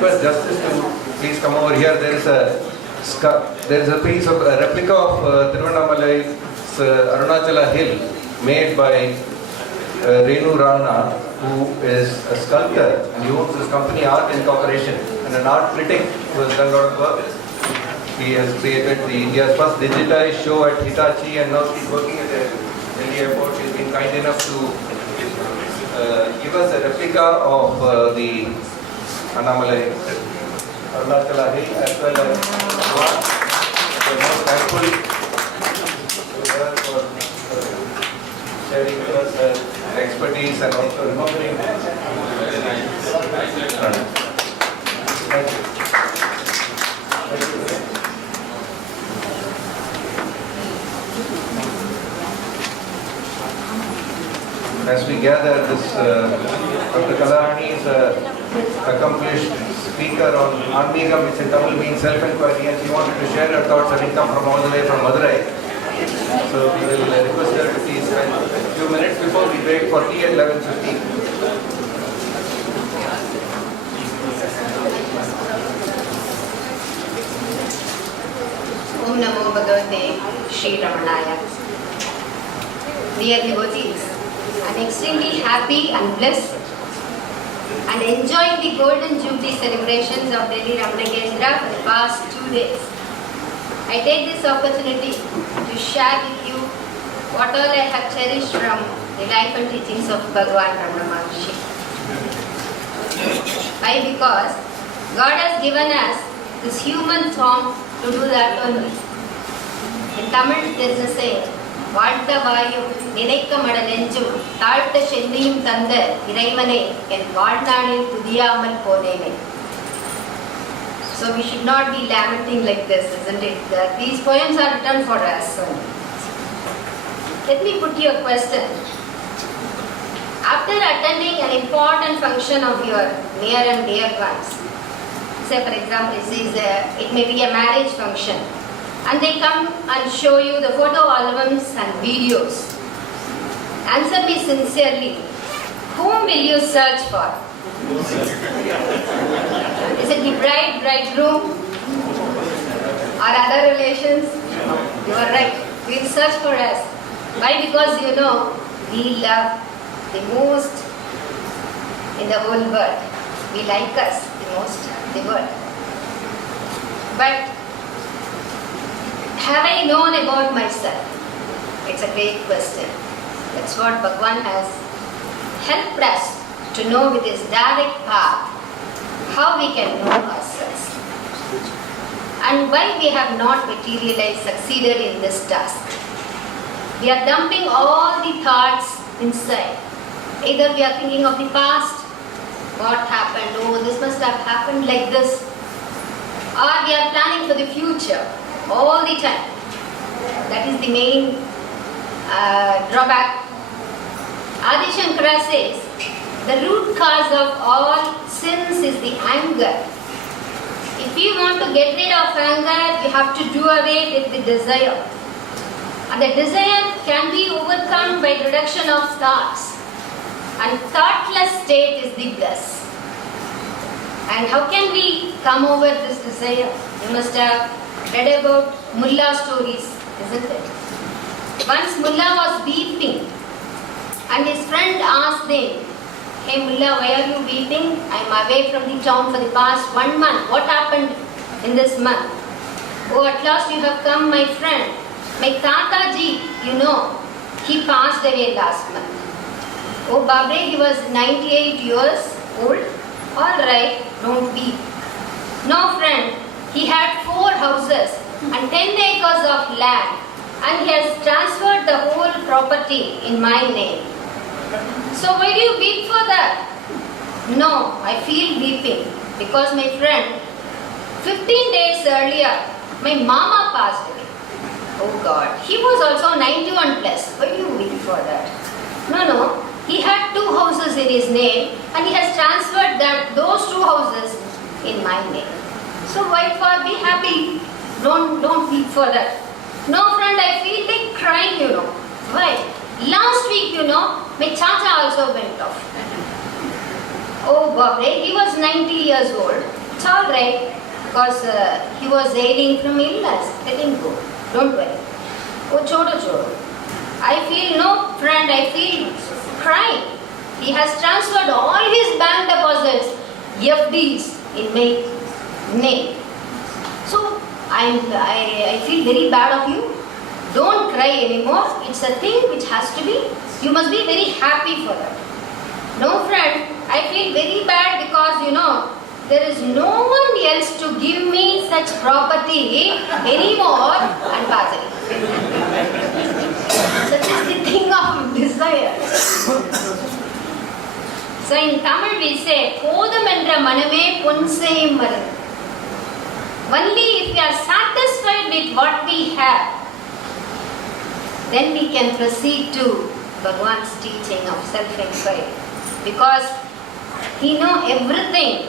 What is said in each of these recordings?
request Justice to please come over here. There is a piece of a replica of Tiruvannamalai's Arunachala Hill made by Rana, who is a sculptor and he owns this company Art Incorporation, and an art critic who has done a lot of work. He has created India's first digitized show at Hitachi, and now he's working at the Delhi airport. He's been kind enough to give us a replica of the Annamalai Arunachala Hill as well as Goa. We are most thankful to her for sharing with us her expertise and also remembering. Thank you. As we gather, this Dr. Kalarani is an accomplished speaker on Anmigam, which in Tamil means self-inquiry, and she wanted to share her thoughts having come from all the way from Madurai. So we will request her to please spend a few minutes before we break for tea at 11:15. Om Namo Bhagavate Shri Ramanaya. Dear devotees, I'm extremely happy and blessed and enjoying the Golden Jubilee celebrations of Delhi Ramana Kendra for the past 2 days. I take this opportunity to share with you what all I have cherished from the life and teachings of Bhagavan Ramana Maharshi. Why? Because God has given us this human form to do that only. In Tamil there is a saying, வாழ்த்த வாயும் நினைக்க மட நெஞ்சும் தாழ்த்த சென்னியும் தந்த இறைவனை என் வாழ்நாளில் துதியாமல் போனேனே. So we should not be lamenting like this, isn't it? These poems are written for us. Let me put you a question. After attending an important function of your near and dear ones, say for example it may be a marriage function, and they come and show you the photo albums and videos. Answer me sincerely, whom will you search for? Is it the bride, bridegroom, or other relations? You are right. We will search for us. Why? Because you know we love the most in the whole world. We like us the most in the world. But have I known about myself? It's a great question. That's what Bhagavan has helped us to know with his direct path how we can know ourselves and why we have not materialized, succeeded in this task. We are dumping all the thoughts inside. Either we are thinking of the past, what happened, oh this must have happened like this, or we are planning for the future all the time. That is the main drawback. Adi Shankara says the root cause of all sins is the anger. If you want to get rid of anger, you have to do away with the desire. And the desire can be overcome by reduction of thoughts. And thoughtless state is the bliss. And how can we come over this desire? You must have read about Mullah stories, isn't it? Once Mullah was weeping and his friend asked him, "Hey Mullah, why are you weeping? I am away from the town for the past 1 month. What happened in this month?" "Oh, at last you have come, my friend. My Tataji, you know, he passed away last month." "Oh Babre, he was 98 years old. All right, don't weep." "No friend, he had 4 houses and 10 acres of land, and he has transferred the whole property in my name. So why do you weep for that?" "No, I feel weeping because my friend, 15 days earlier, my mama passed away." "Oh God, he was also 91 plus. Why do you weep for that?" No, he had 2 houses in his name and he has transferred those 2 houses in my name. So why for? Be happy. Don't weep for that." "No friend, I feel like crying, you know." "Why?" "Last week, you know, my Chacha also went off." "Oh Babre, he was 90 years old. It's all right because he was ailing from illness. Let him go. Don't worry. Oh, chodo chodo. I feel no friend. I feel crying. He has transferred all his bank deposits, FDs in my name. So I feel very bad of you. Don't cry anymore. It's a thing which has to be. You must be very happy for that. No friend, I feel very bad because there is no one else to give me such property anymore and pass it. Such is the thing of desire. So in Tamil we say, Podamendra maname ponseyum maran. Only if we are satisfied with what we have, then we can proceed to Bhagwan's teaching of self-inquiry. Because he knows everything.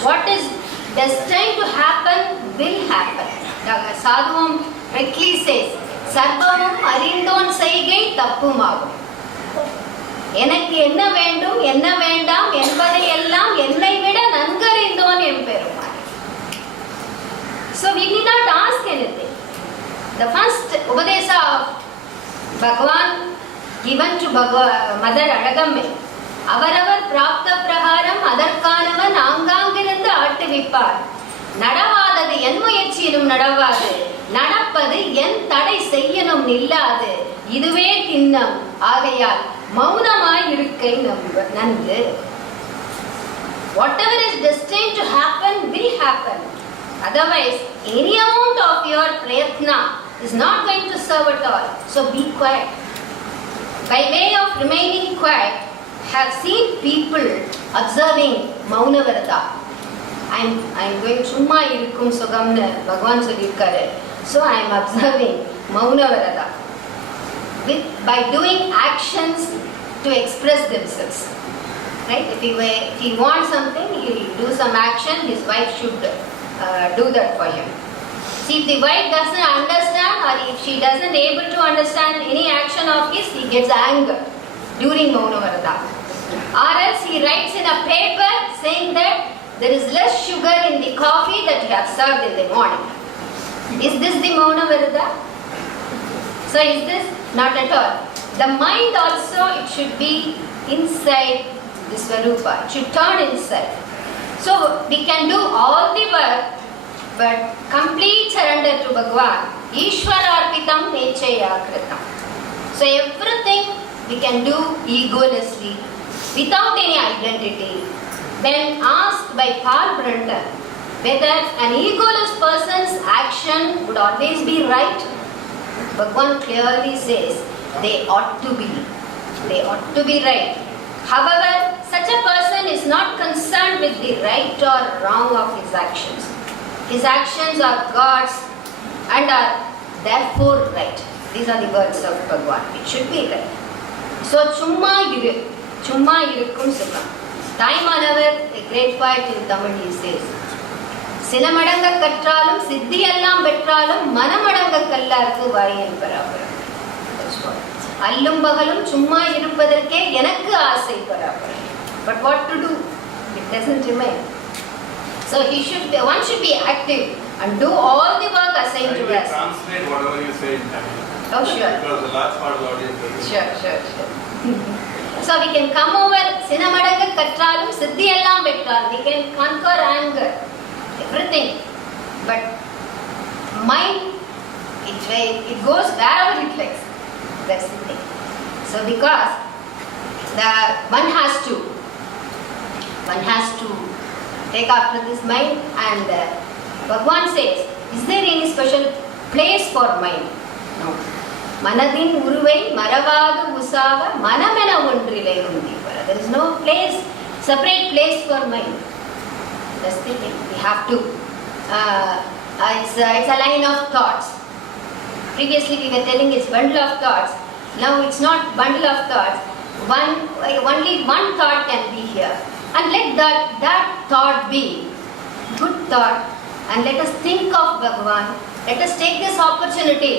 What is destined to happen will happen. Sadhuvam rightly says, Sarvamum arindon seigai tappumagum. எனக்கு என்ன வேண்டும் என்ன வேண்டாம் என்பதை எல்லாம் என்னை விட நன்கறிந்தோன் எம்பெருமான். So we need not ask anything. The first Upadesa of Bhagwan given to Mother Adagamme, அவரவர் பிராப்த பிரகாரம் அதற்கானவன் ஆங்காங்கிருந்து ஆட்டுவிப்பார். நடவாதது என் முயற்சியினும் நடவாது, நடப்பது என் தடை செய்யணும் நில்லாது, இதுவே திண்ணம் ஆகையால் மௌனமாய் இருக்கை நன்று. Whatever is destined to happen will happen. Otherwise, any amount of your prayatna is not going to serve at all. So be quiet. By way of remaining quiet, have seen people observing Mauna Varada. I'm going Summa Irukum Sogamna Bhagwan Solirkare. So I am observing Mauna Varada. By doing actions to express themselves. Right? If he wants something, he will do some action, his wife should do that for him. See, if the wife doesn't understand or if she doesn't able to understand any action of his, he gets anger during Mauna Varada. Or else he writes in a paper saying that there is less sugar in the coffee that you have served in the morning. Is this the Mauna Varada? So is this? Not at all. The mind also, it should be inside the Swarupa. It should turn inside. So we can do all the work, but complete surrender to Bhagwan. Ishwararpitam nechaya kritam. So everything we can do egolessly, without any identity. When asked by Paul Brunton whether an egoless person's action would always be right, Bhagwan clearly says they ought to be. They ought to be right. However, such a person is not concerned with the right or wrong of his actions. His actions are God's and are therefore right. These are the words of Bhagwan. It should be right. So, Chumma iru. Chumma irukkum sukam. Taimanavar, a great poet in Tamil, he says, சினமடங்க கற்றாலும் சித்தி எல்லாம் பெற்றாலும் மனமடங்க கல்லார்க்கு வாயன் பராபரம். அல்லும் பகலும் சும்மா இருப்பதற்கே எனக்கு ஆசை பராபரம். But what to do? It doesn't remain. So one should be active and do all the work assigned to us. Translate whatever you say in Tamil. Oh, sure. Because the large part of the audience doesn't. Sure. So we can come over சினமடங்க கற்றாலும் சித்தி எல்லாம் பெற்றாலும். We can conquer anger. Everything, but mind, it goes wherever it likes. That's the thing. So because one has to take after this mind, and Bhagwan says, is there any special place for mind? No. Manadin uruvai maravadu usava manamena ondrile undivara. There is no place, separate place for mind. That's the thing. We have to. It's a line of thoughts. Previously we were telling it's bundle of thoughts. Now it's not bundle of thoughts. Only one thought can be here. And let that thought be good thought. And let us think of Bhagwan. Let us take this opportunity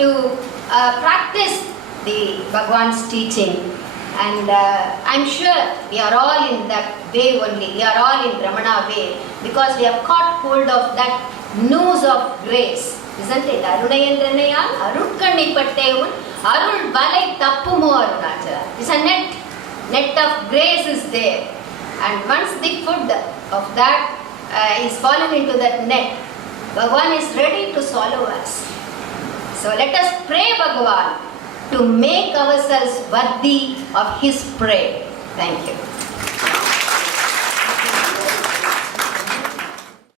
to practice the Bhagwan's teaching And I'm sure we are all in that way only. We are all in Ramana way because we have caught hold of that noose of grace. Isn't it? Arunayendranayal, Arutkanni Pattevun, Arul Balai Tappumo Arunachala. It's a net of grace is there. And once the foot of that is fallen into that net, Bhagavan is ready to swallow us. So let us pray Bhagavan to make ourselves worthy of His prey. Thank you.